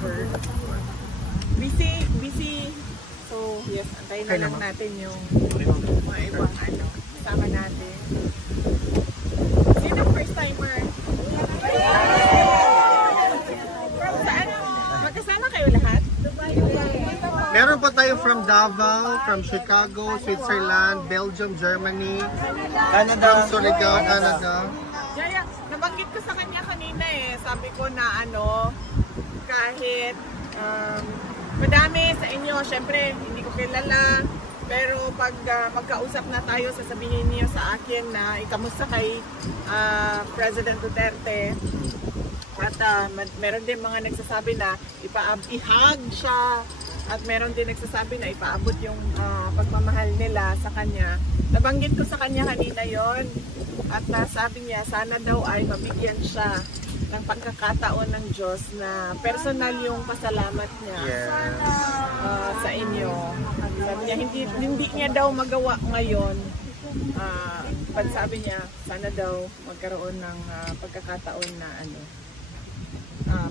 over. Busy. So, yes, antayin na lang natin yung mga ibang kasama natin. Sino first timer? Saan? Magkasama kayo lahat? Meron pa tayo from Davao, from Chicago, Switzerland, Belgium, Germany, Canada, Surigao, Canada. Yaya, nabanggit ko sa kanya kanina sabi ko na kahit madami sa inyo, syempre hindi ko kilala, pero pag magkausap na tayo, sasabihin niyo sa akin na ikamusta kay President Duterte. At meron din mga nagsasabi na ihag siya, at meron din nagsasabi na ipaabot yung pagmamahal nila sa kanya. Nabanggit ko sa kanya kanina yon, at sabi niya sana daw ay mabigyan siya ng pagkakataon ng Diyos na personal yung pasalamat niya sa inyo. Sabi niya hindi niya daw magawa ngayon. Sabi niya sana daw magkaroon ng pagkakataon na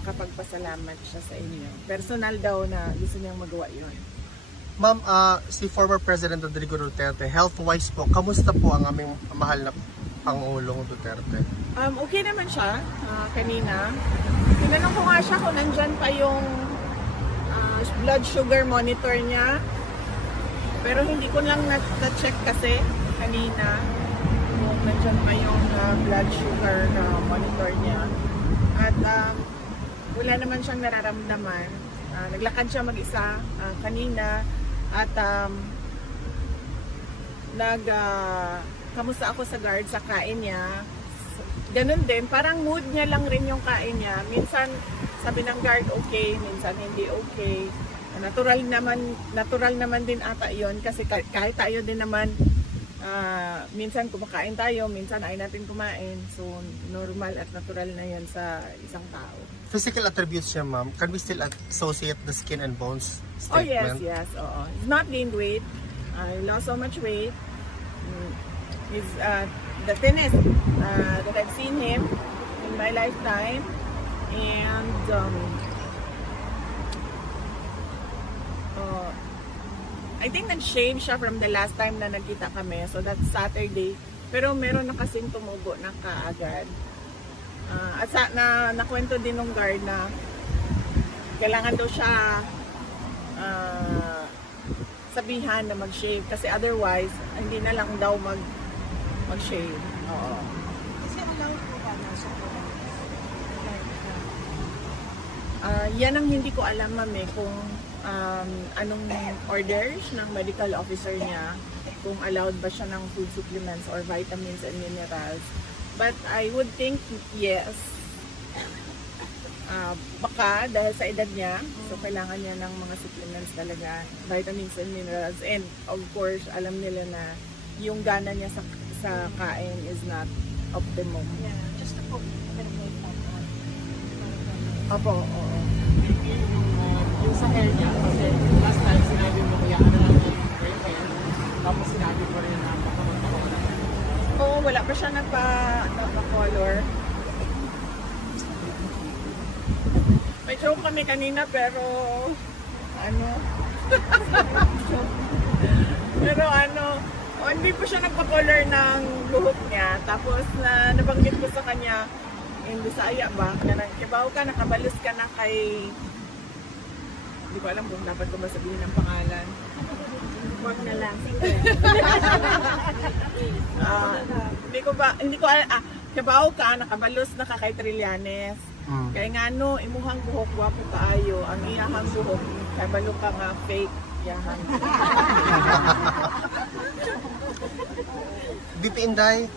makapagpasalamat siya sa inyo. Personal daw na gusto niyang magawa yon. Ma'am, si former President Rodrigo Duterte, health-wise po, kamusta po ang aming mahal na Pangulong Duterte? Okay naman siya kanina. Tinanong ko nga siya kung nandyan pa yung blood sugar monitor niya. Pero hindi ko lang na-check kasi kanina kung nandyan pa yung blood sugar monitor niya. At wala naman siyang nararamdaman. Naglakad siya mag-isa kanina at kamusta ako sa guard sa kain niya. Ganun din, parang mood niya lang rin yung kain niya. Minsan sabi ng guard okay, minsan hindi okay. Natural naman din ata yon kasi kahit tayo din naman minsan kumakain tayo, minsan ay natin kumain. So normal at natural na yon sa isang tao. Physical attributes niya, ma'am, can we still associate the skin and bones statement? Oh yes, oo. He's not gained weight. He lost so much weight. He's the thinnest that I've seen him in my lifetime. And I think nag-shave siya from the last time na nagkita kami. So that's Saturday. Pero meron na kasing tumubo na kaagad. At nakwento din ng guard na kailangan daw siya sabihan na mag-shave kasi otherwise hindi na lang daw mag-shave. Oo. Kasi allowed po ba na sa Yan ang hindi ko alam, ma'am, kung anong orders ng medical officer niya, kung allowed ba siya ng food supplements or vitamins and minerals. But I would think yes. Baka dahil sa edad niya, so kailangan niya ng mga supplements talaga, vitamins and minerals. And of course, alam nila na yung gana niya sa kain is not optimum. Yeah, just to put Opo, oo. Yung sa hair niya, kasi last time sinabi mo kaya lang yung hair, tapos sinabi ko rin na makamakawala. Oo, wala pa siya nagpa-color. May joke kami kanina pero hindi pa siya nagpa-color ng buhok niya. Tapos nabanggit ko sa kanya in Bisaya ba, na nagkibaw ka, nakabalos ka na kay, hindi ko alam kung dapat ko ba sabihin ng pangalan. Huwag na lang. Hindi ko kibaw ka, nakabalos na ka kay Trillanes. Kaya nga imuhang buhok, wapo kaayo, ang iyahang buhok, kaya balo ka nga fake, iyahang. VP Inday,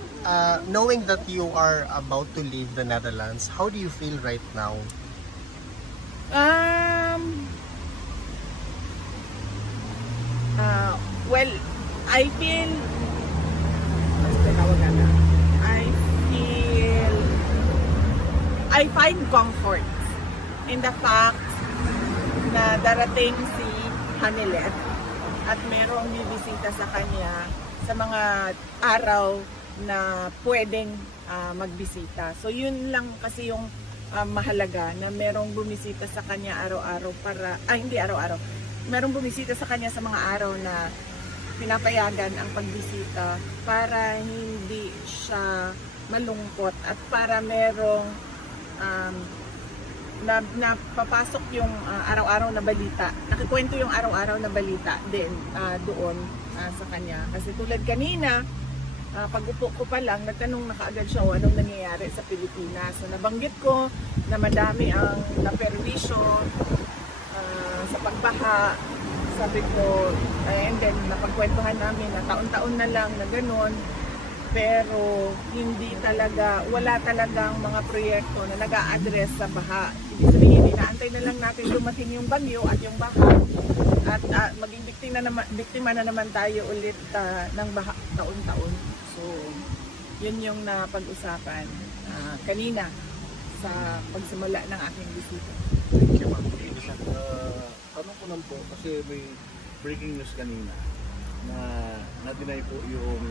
knowing that you are about to leave the Netherlands, how do you feel right now? Well, I feel I find comfort in the fact na darating si Hanilet at merong bibisita sa kanya sa mga araw na pwedeng magbisita. So yun lang kasi yung mahalaga na merong bumisita sa kanya araw-araw para, hindi araw-araw, merong bumisita sa kanya sa mga araw na pinapayagan ang pagbisita para hindi siya malungkot at para merong napapasok yung araw-araw na balita. Nakikwento yung araw-araw na balita din doon sa kanya. Kasi tulad kanina, pag-upo ko pa lang, nagtanong na kaagad siya anong nangyayari sa Pilipinas. So nabanggit ko na madami ang naperwisyo sa pagbaha. Sabi ko, and then napagkwentuhan namin na taon-taon na lang na ganun. Pero hindi talaga, wala talagang mga proyekto na nag-a-address sa baha. Ibig sabihin, inaantay na lang natin dumating yung bagyo at yung baha. At maging biktima na naman tayo ulit ng baha taon-taon. So, yun yung napag-usapan kanina sa pagsimula ng aking bisita. Thank you, ma'am. Tanong ko lang po, kasi may breaking news kanina na na-deny po yung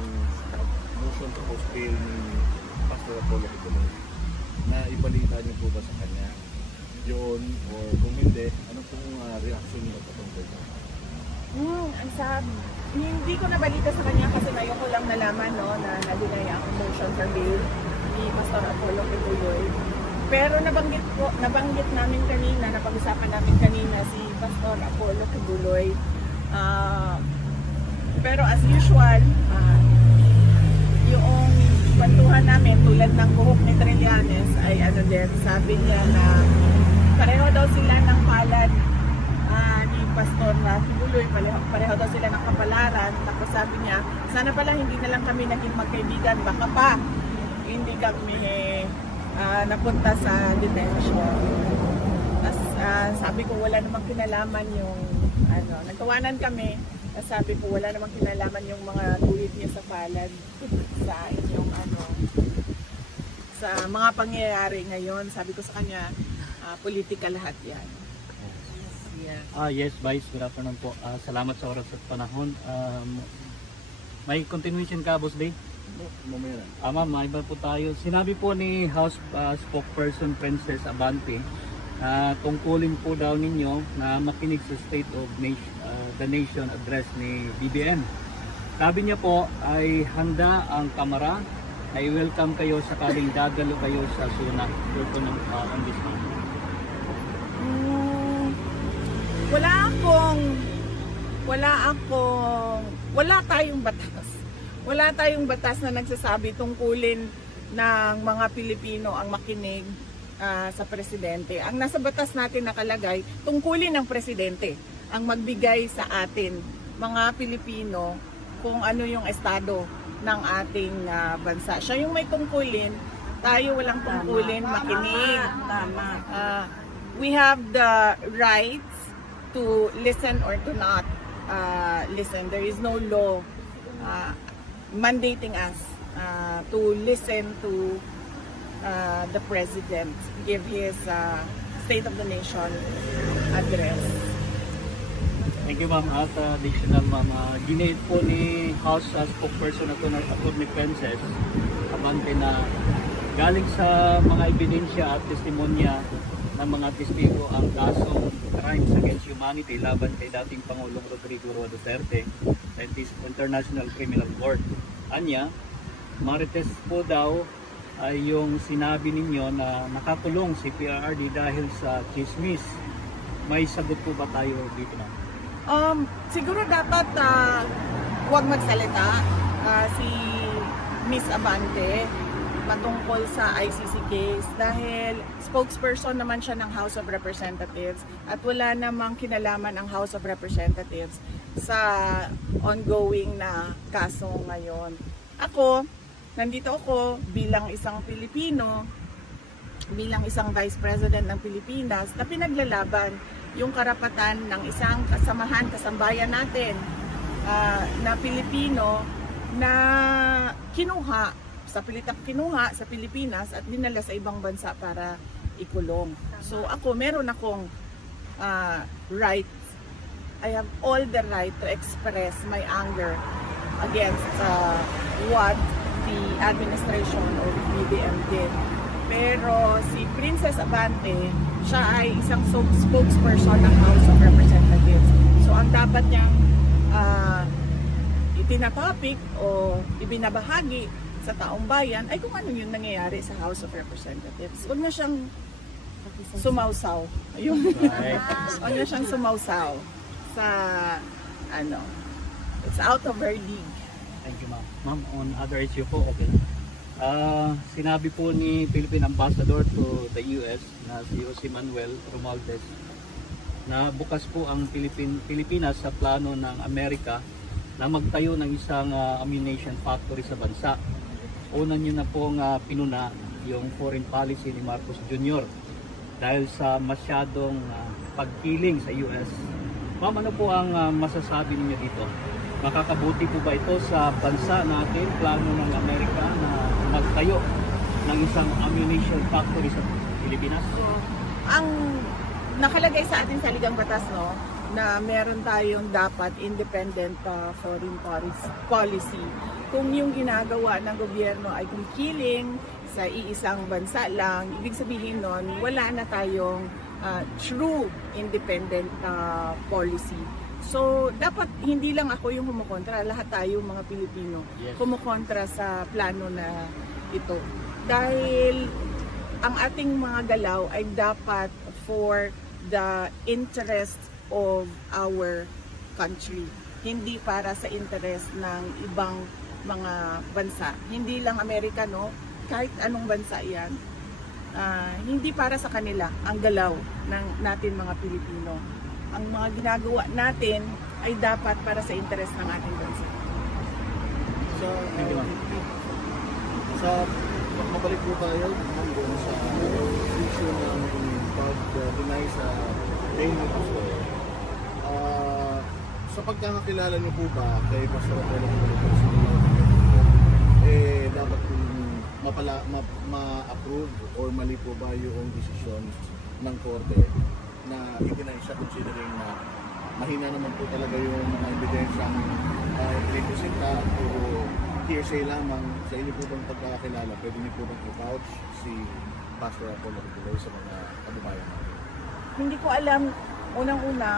motion to postpone ni Pastor Apollo Kibuloy. Na ibalita niyo po ba sa kanya yun, or kung hindi, ano pong reaction niyo patungkol sa Ang sabi, hindi ko nabalita sa kanya kasi ngayon ko lang nalaman na na-deny ang motion for bail ni Pastor Apollo Kibuloy. Pero nabanggit namin kanina, napag-usapan namin kanina si Pastor Apollo Kibuloy. Pero as usual, yung kwentuhan namin tulad ng buhok ni Trillanes ay sabi niya na pareho daw sila ng palad ni Pastor Kibuloy, pareho daw sila ng kapalaran. Tapos sabi niya, sana pala hindi na lang kami naging magkaibigan, baka pa hindi kami napunta sa detention. Tapos sabi ko wala namang kinalaman yung nagtawanan kami. Tapos sabi ko wala namang kinalaman yung mga guhit niya sa palad sa inyong sa mga pangyayari ngayon. Sabi ko sa kanya, politika lahat yan. Yeah. Yes, Vice. Good afternoon po. Salamat sa oras at panahon. May continuation ka, Boss Day? mamaya na? Ma'am, may iba po tayo. Sinabi po ni House Spokesperson Princess Abante, tungkulin po daw ninyo na makinig sa State of the Nation address ni BBM. Sabi niya po ay handa ang Kamara, ay welcome kayo sakaling dadalo kayo sa SUNA. On this one. Wala tayong batas. Wala tayong batas na nagsasabi tungkulin ng mga Pilipino ang makinig sa presidente. Ang nasa batas natin nakalagay, tungkulin ng presidente ang magbigay sa atin, mga Pilipino, kung ano yung estado ng ating bansa. Siya yung may tungkulin, tayo walang tungkulin makinig. Tama. We have the rights to listen or to not listen. There is no law mandating us to listen to the President give his State of the Nation address. Thank you, ma'am. At additional, ma'am, ginate po ni House Spokesperson Attorney Princess Abante na galing sa mga ebidensya at testimonya ng mga testigo ang kasong crimes against humanity laban kay dating Pangulong Rodrigo Roa Duterte at this International Criminal Court. Anya, marites po daw ay yung sinabi ninyo na nakakulong si PRRD dahil sa chismis. May sagot po ba tayo dito na? Siguro dapat huwag magsalita si Miss Abante patungkol sa ICC case dahil spokesperson naman siya ng House of Representatives at wala namang kinalaman ang House of Representatives sa ongoing na kaso ngayon. Nandito ako bilang isang Pilipino, bilang isang Vice President ng Pilipinas na pinaglalaban yung karapatan ng isang kasambayan natin na Pilipino na kinuha sa Pilipinas at dinala sa ibang bansa para ikulong. So meron akong rights. I have all the right to express my anger against what the administration or BBM did Pero si Princess Abante, siya ay isang spokesperson ng House of Representatives. So ang dapat niyang itinatopic o ibinabahagi sa taong bayan ay kung ano yung nangyayari sa House of Representatives. Huwag na siyang sumausaw. Ayun. Right. Huwag na siyang sumausaw sa ano. It's out of her league. Thank you, ma'am. Ma'am, on other issue po, okay. Sinabi po ni Philippine Ambassador to the US na si Jose Manuel Romualdez na bukas po ang Pilipinas sa plano ng Amerika na magtayo ng isang ammunition factory sa bansa. Una nyo na pong pinuna yung foreign policy ni Marcos Jr. dahil sa masyadong pagkiling sa US. Ma'am, ano po ang masasabi ninyo dito? Makakabuti po ba ito sa bansa natin, plano ng Amerika na magtayo ng isang ammunition factory sa Pilipinas? Ang nakalagay sa ating saligang batas, no, na meron tayong dapat independent foreign policy. Kung yung ginagawa ng gobyerno ay kumkiling sa iisang bansa lang, ibig sabihin nun, wala na tayong true independent policy. So, dapat hindi lang ako yung kumukontra, lahat tayo mga Pilipino kumukontra sa plano na ito. Dahil ang ating mga galaw ay dapat for the interest of our country, hindi para sa interest ng ibang mga bansa. Hindi lang Amerika, no? Kahit anong bansa yan. Hindi para sa kanila ang galaw ng natin mga Pilipino. Ang mga ginagawa natin ay dapat para sa interest ng ating bansa. Sa mabalik po tayo hanggang sa issue ng pag-deny sa daily pastor. Sa pagkakakilala niyo po ba kay Pastor Apollo dapat ma-approve or mali po ba yung desisyon ng korte na i-deny siya considering na mahina naman po talaga yung mga ebidensyang representa o hearsay lamang. Sa inyo po bang pagkakakilala, pwede niyo po bang i-vouch si Pastor Apollo sa mga kababayan natin? Hindi ko alam, unang-una,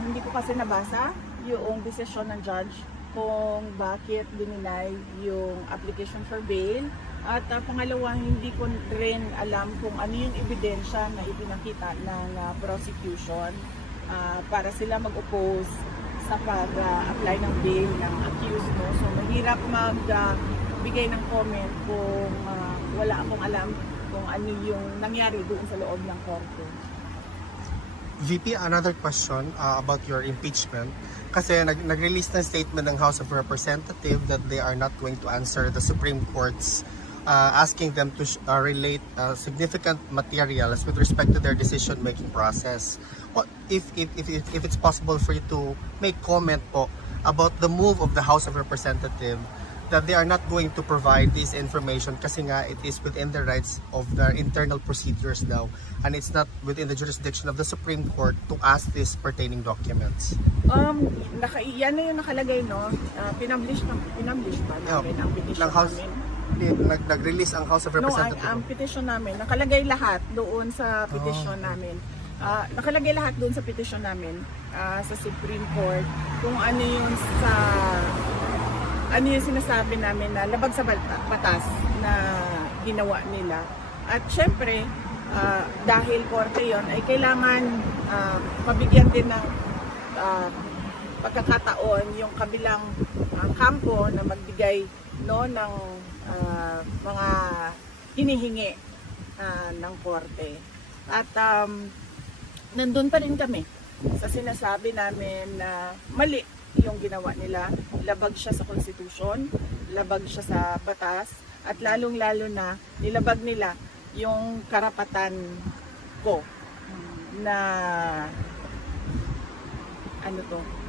hindi ko kasi nabasa yung desisyon ng judge kung bakit dininay yung application for bail. At pangalawa, hindi ko rin alam kung ano yung ebidensya na ipinakita ng prosecution para sila mag-oppose sa pag-apply ng bail ng accused. No? So mahirap magbigay ng comment kung wala akong alam kung ano yung nangyari doon sa loob ng korte. VP, another question about your impeachment. Kasi nag-release ng statement ng House of Representatives that they are not going to answer the Supreme Court's asking them to relate significant materials with respect to their decision-making process. What if it's possible for you to make comment po about the move of the House of Representatives that they are not going to provide this information kasi nga it is within the rights of their internal procedures now and it's not within the jurisdiction of the Supreme Court to ask these pertaining documents. Yan na yung nakalagay, no? Pinpublish ba namin ang petition namin? Nag-release ang House of Representatives. No, ang petition namin, nakalagay lahat doon sa petition namin. Nakalagay lahat doon sa petition namin sa Supreme Court kung ano yung sinasabi namin na labag sa batas na ginawa nila. At syempre, dahil korte yon ay kailangan pabigyan din ng pagkakataon yung kabilang kampo na magbigay ng mga hinihingi ng korte. At nandun pa rin kami sa sinasabi namin na mali yung ginawa nila, labag siya sa konstitusyon, labag siya sa batas, at lalong-lalo na nilabag nila yung karapatan ko na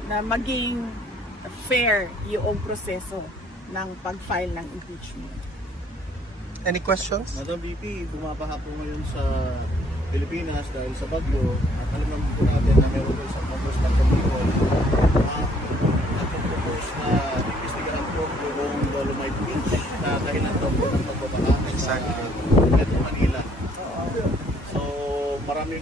na maging fair yung proseso ng pag-file ng impeachment. Any questions? Madam VP, bumabaha po ngayon sa Pilipinas dahil sa bagyo at alam naman po natin na meron po isang congressman sa Bicol na nagpropose na imbestigahan po yung Dolomite Beach na dahilan daw po ng pagbabaha Exactly. sa Metro Manila. So maraming